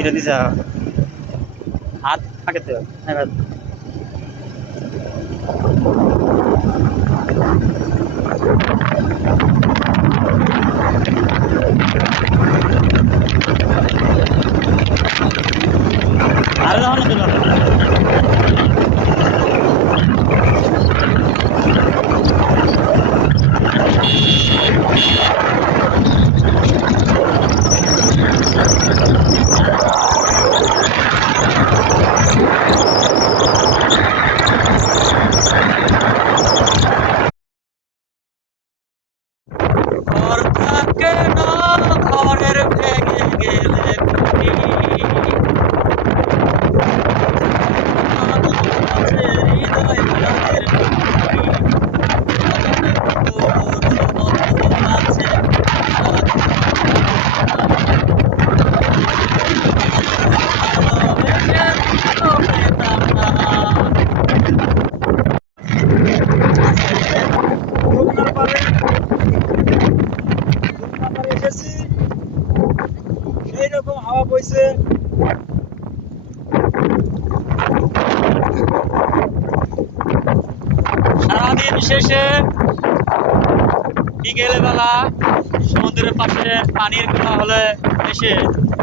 এটা দিছা হাত আগে তো আর যখন দিল ঘরের ভেঙে গেলে এইরকম হাওয়া বইছে। সারাদিন শেষে বিকেল বেলা সমুদ্রের পাশে পানির কোনা হলে এসে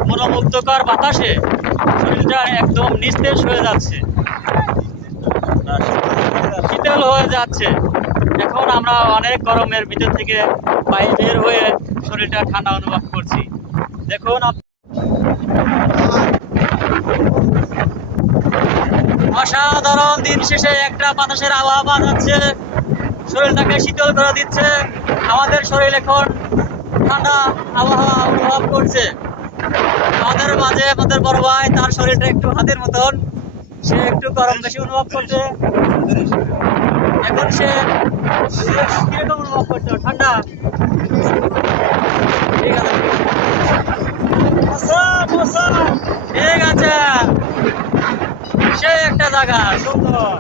মনোমুগ্ধকর বাতাসে শরীরটা একদম নিস্তেজ হয়ে যাচ্ছে, শীতল হয়ে যাচ্ছে। এখন আমরা অনেক গরমের ভিতর থেকে বাইরে বের হয়ে শরীরটা ঠান্ডা অনুভব করছি। দেখুন অসাধারণ দিন শেষে একটা বাতাসের আবহাওয়া যাচ্ছে, শরীরটাকে শীতল করে দিচ্ছে। আমাদের শরীর এখন ঠান্ডা আবহাওয়া অনুভব করছে। আমাদের মাঝে আমাদের বড় ভাই, তার শরীরটা একটু হাতের মতন, সে একটু গরম বেশি অনুভব করছে। এখন সে কিরকম অনুভব করছে? ঠান্ডা। ঠিক আছে, ঠিক আছে, সে একটা জায়গা সুন্দর।